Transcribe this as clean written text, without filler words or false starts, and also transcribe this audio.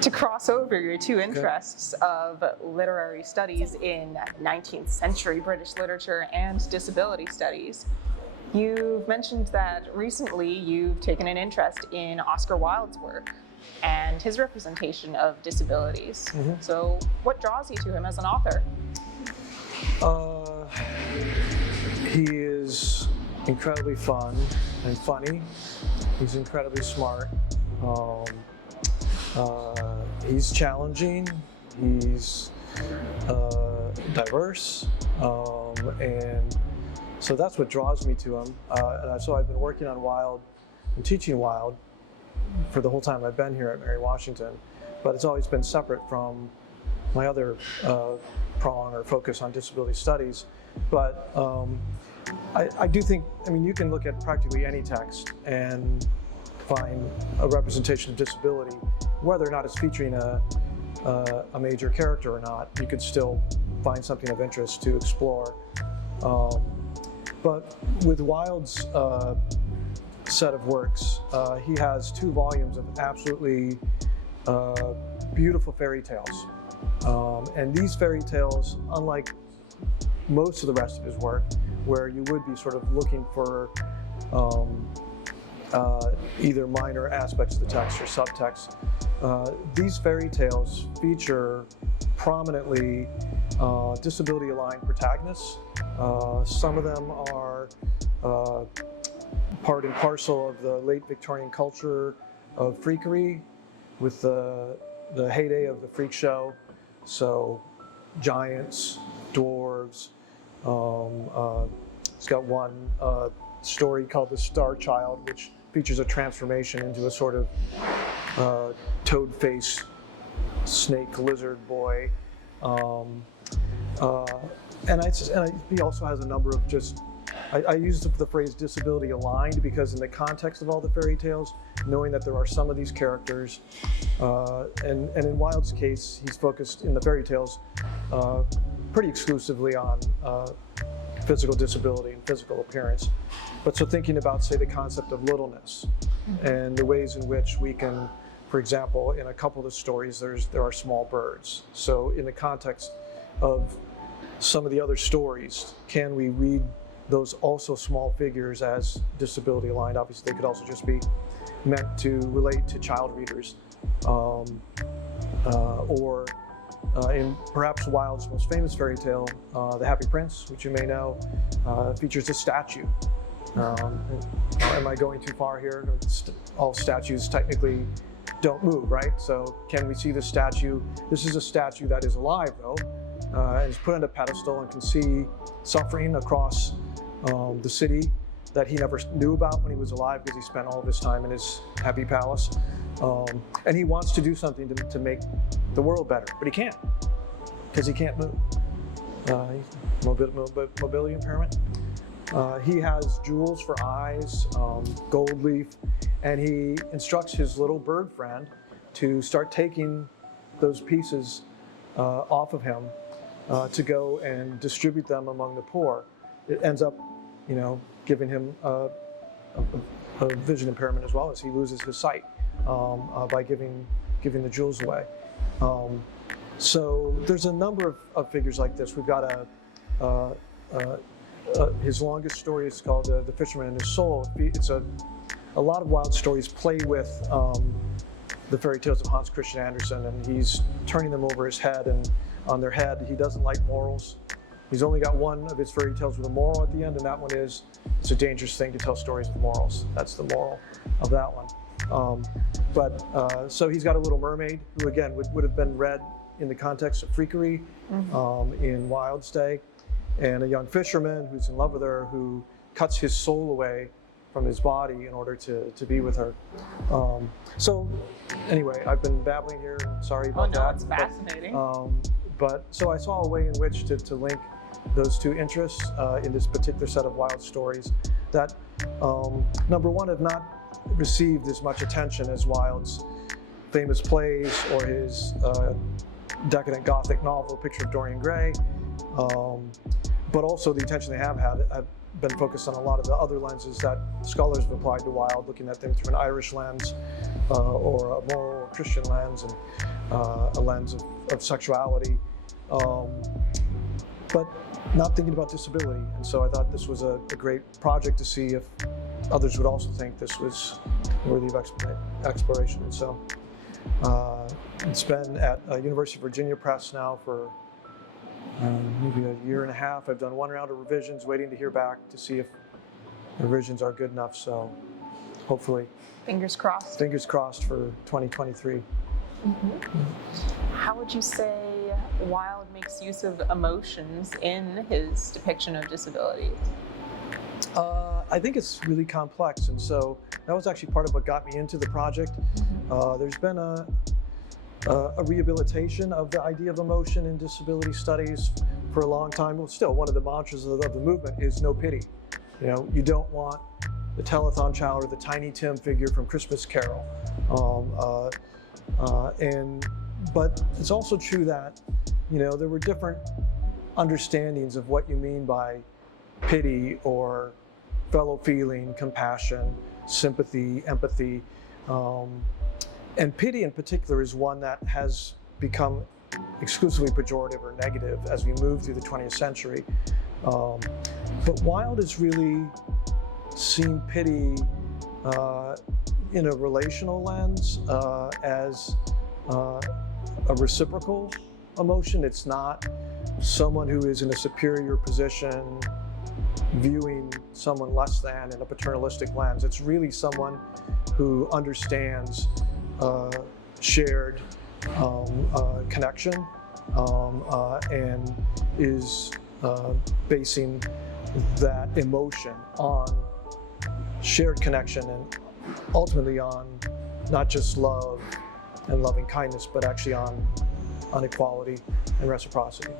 To cross over your two interests of literary studies in 19th century British literature and disability studies, you've mentioned that recently you've taken an interest in Oscar Wilde's work and his representation of disabilities. So what draws you to him as an author? He is incredibly fun and funny. He's incredibly smart. He's challenging. He's diverse, and so that's what draws me to him. And so I've been working on Wilde and teaching Wilde for the whole time I've been here at Mary Washington, but it's always been separate from my other prong or focus on disability studies. But I do think, I mean, you can look at practically any text and find a representation of disability, whether or not it's featuring a major character or not. You could still find something of interest to explore. But with Wilde's set of works, he has 2 volumes of absolutely beautiful fairy tales. And these fairy tales, unlike most of the rest of his work, where you would be sort of looking for either minor aspects of the text or subtext, these fairy tales feature prominently disability-aligned protagonists. Some of them are part and parcel of the late Victorian culture of freakery, with the heyday of the freak show. So giants, dwarves. It's got one story called The Star Child, which features a transformation into a sort of toad-faced snake lizard boy. He also has a number of just, I use the phrase disability aligned because in the context of all the fairy tales, knowing that there are some of these characters, and in Wilde's case, he's focused in the fairy tales pretty exclusively on physical disability and physical appearance. But so thinking about, say, the concept of littleness and the ways in which we can, for example, in a couple of the stories, there are small birds. So in the context of some of the other stories, can we read those also small figures as disability aligned? Obviously, they could also just be meant to relate to child readers. Or in perhaps Wilde's most famous fairy tale, The Happy Prince, which you may know, features a statue. Am I going too far here? All statues technically don't move, right? So can we see the statue? This is a statue that is alive, though, and is put on a pedestal and can see suffering across the city that he never knew about when he was alive because he spent all of his time in his happy palace. And he wants to do something to make the world better, but he can't because he can't move. Mobility impairment. He has jewels for eyes, gold leaf, and he instructs his little bird friend to start taking those pieces off of him to go and distribute them among the poor. It ends up, giving him a vision impairment as well, as he loses his sight by giving the jewels away. So there's a number of figures like this. We've got his longest story is called The Fisherman and His Soul. It's a lot of Wilde stories play with the fairy tales of Hans Christian Andersen, and he's turning them over his head and on their head. He doesn't like morals. He's only got one of his fairy tales with a moral at the end, and that one is, it's a dangerous thing to tell stories with morals. That's the moral of that one. So he's got a little mermaid who, again, would have been read in the context of freakery in Wilde's day, and a young fisherman who's in love with her, who cuts his soul away from his body in order to be with her. So anyway, I've been babbling here, sorry about that. It's fascinating. But so I saw a way in which to link those two interests in this particular set of Wilde stories that, number one, have not received as much attention as Wilde's famous plays or his decadent Gothic novel, Picture of Dorian Gray. But also the attention they have had have been focused on a lot of the other lenses that scholars have applied to Wilde, looking at them through an Irish lens, or a moral or Christian lens, and a lens of sexuality, but not thinking about disability. And so I thought this was a great project to see if others would also think this was worthy of exploration. And so it's been at University of Virginia Press now for maybe a year and a half. I've done one round of revisions, waiting to hear back to see if the revisions are good enough. So hopefully, Fingers crossed. fingers crossed for 2023. How would you say Wilde makes use of emotions in his depiction of disability? I think it's really complex, and so that was actually part of what got me into the project. There's been a rehabilitation of the idea of emotion in disability studies for a long time. Well, still, one of the mantras of the movement is no pity. You know, you don't want the telethon child or the Tiny Tim figure from Christmas Carol. But it's also true that, you know, there were different understandings of what you mean by pity or fellow feeling, compassion, sympathy, empathy. And pity in particular is one that has become exclusively pejorative or negative as we move through the 20th century. But Wilde has really seen pity in a relational lens as a reciprocal emotion. It's not someone who is in a superior position viewing someone less than in a paternalistic lens. It's really someone who understands shared connection and is basing that emotion on shared connection and ultimately on not just love and loving kindness, but actually on equality and reciprocity.